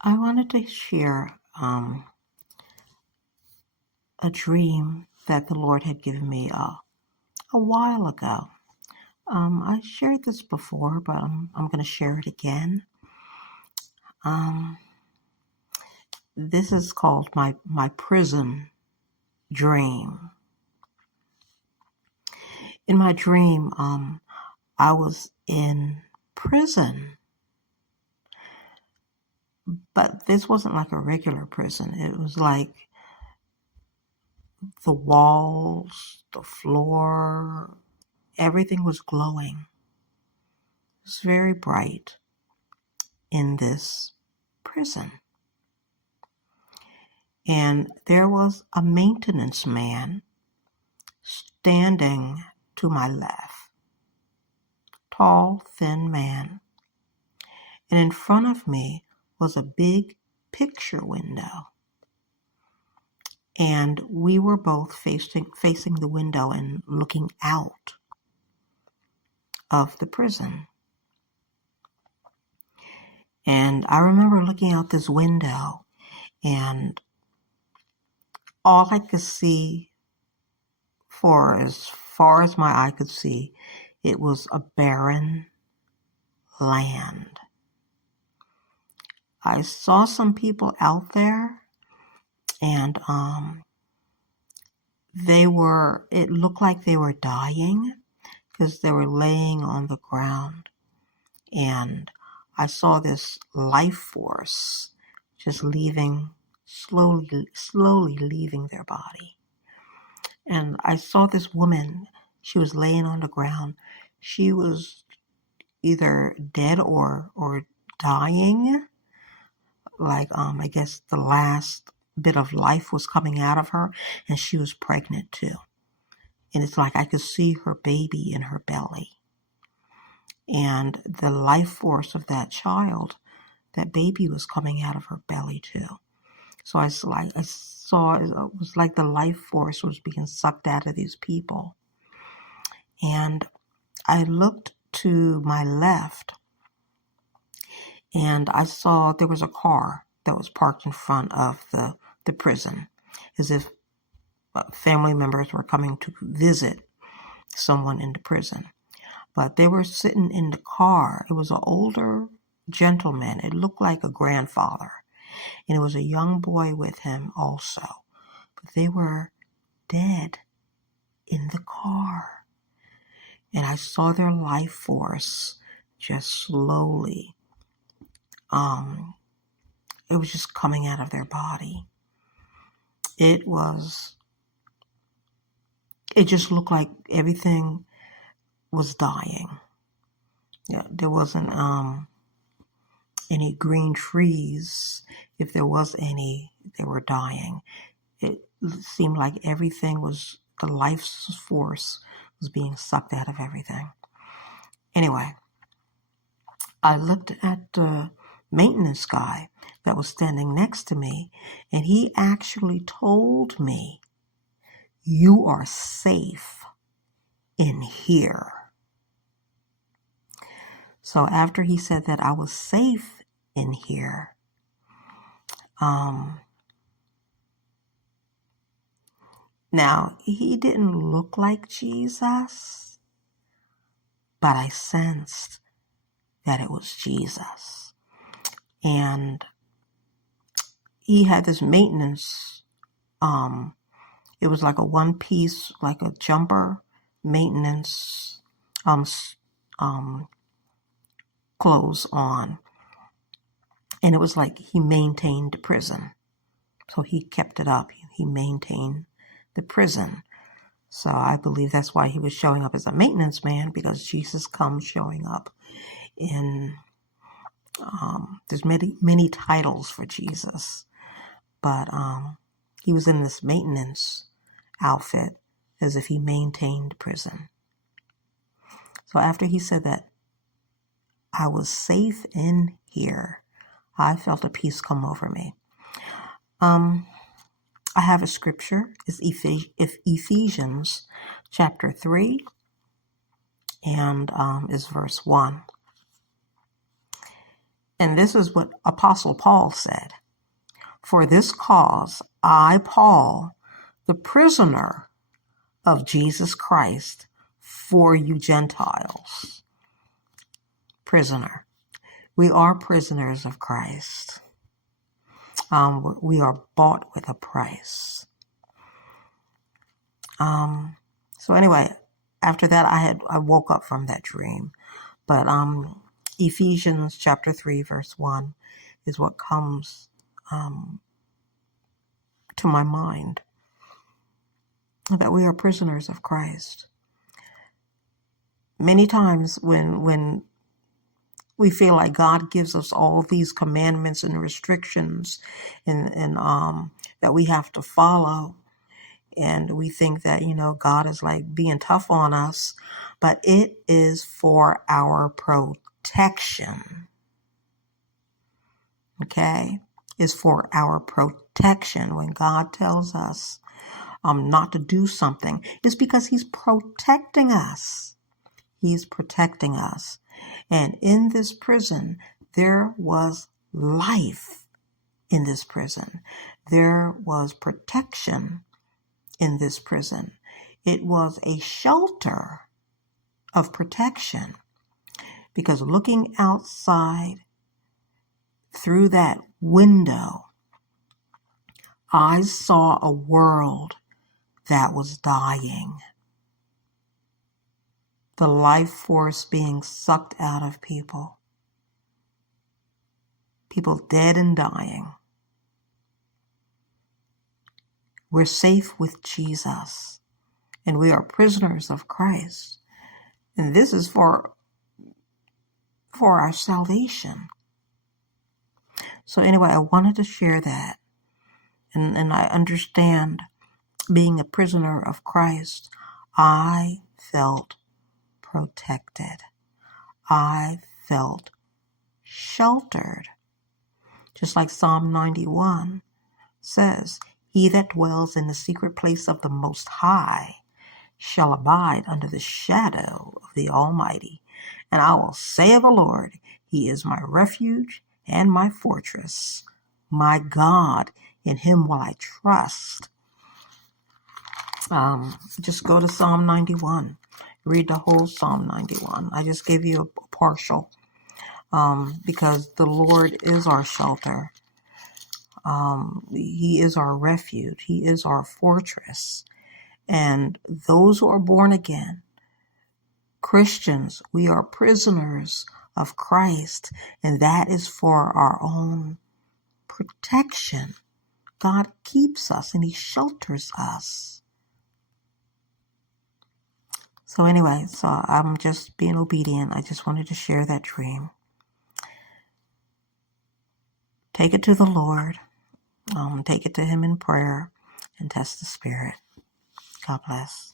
I wanted to share a dream that the Lord had given me a while ago. I shared this before, but I'm going to share it again. This is called my prison dream. In my dream, I was in prison, but this wasn't like a regular prison. It was like the walls, the floor, everything was glowing. It was very bright in this prison. And there was a maintenance man standing to my left. Tall, thin man. And in front of me was a big picture window. And we were both facing the window and looking out of the prison. And I remember looking out this window, and all I could see, for as far as my eye could see, it was a barren land. I saw some people out there, and it looked like they were dying because they were laying on the ground. And I saw this life force just slowly leaving their body. And I saw this woman, she was laying on the ground. She was either dead or dying. Like, I guess the last bit of life was coming out of her, and she was pregnant too. And it's like I could see her baby in her belly. And the life force of that child, that baby was coming out of her belly too. So I saw it was like the life force was being sucked out of these people. And I looked to my left, and I saw there was a car that was parked in front of the prison, as if family members were coming to visit someone in the prison. But they were sitting in the car. It was an older gentleman. It looked like a grandfather. And it was a young boy with him also. But they were dead in the car. And I saw their life force just slowly. It was just coming out of their body. It just looked like everything was dying. Yeah, there wasn't any green trees. If there was any, they were dying. It seemed like everything was, the life force was being sucked out of everything. Anyway, I looked at the maintenance guy that was standing next to me, and he actually told me, "You are safe in here." So after he said that I was safe in here, now he didn't look like Jesus, but I sensed that it was Jesus. And he had this maintenance, it was like a one piece, like a jumper maintenance clothes on. And it was like he maintained the prison. So he kept it up. He maintained the prison. So I believe that's why he was showing up as a maintenance man, because Jesus comes showing up in, there's many titles for Jesus, but he was in this maintenance outfit as if he maintained the prison. So after he said that I was safe in here, I felt a peace come over me. I have a scripture. It's Ephesians chapter 3, and is verse 1. And this is what Apostle Paul said. For this cause, I, Paul, the prisoner of Jesus Christ, for you Gentiles. Prisoner. We are prisoners of Christ. We are bought with a price. So anyway, after that, I woke up from that dream. But Ephesians chapter 3, verse 1 is what comes to my mind, that we are prisoners of Christ. Many times when we feel like God gives us all these commandments and restrictions and that we have to follow, and we think that, God is like being tough on us, but it is for our protection. Okay? It's for our protection. When God tells us not to do something, it's because He's protecting us. He's protecting us. And in this prison, there was life in this prison. There was protection in this prison. It was a shelter of protection, because looking outside through that window, I saw a world that was dying. The life force being sucked out of people. People dead and dying. We're safe with Jesus, and we are prisoners of Christ. And this is for our salvation. So anyway, I wanted to share that. And I understand, being a prisoner of Christ, I felt protected. I felt sheltered. Just like Psalm 91 says, he that dwells in the secret place of the Most High shall abide under the shadow of the Almighty. And I will say of the Lord, He is my refuge and my fortress. My God, in Him will I trust. Just go to Psalm 91. Read the whole Psalm 91. I just gave you a partial, because the Lord is our shelter. He is our refuge. He is our fortress. And those who are born again, Christians, we are prisoners of Christ, and that is for our own protection. God keeps us and He shelters us. So anyway, I'm just being obedient. I just wanted to share that dream. Take it to the Lord. Take it to Him in prayer and test the Spirit. God bless.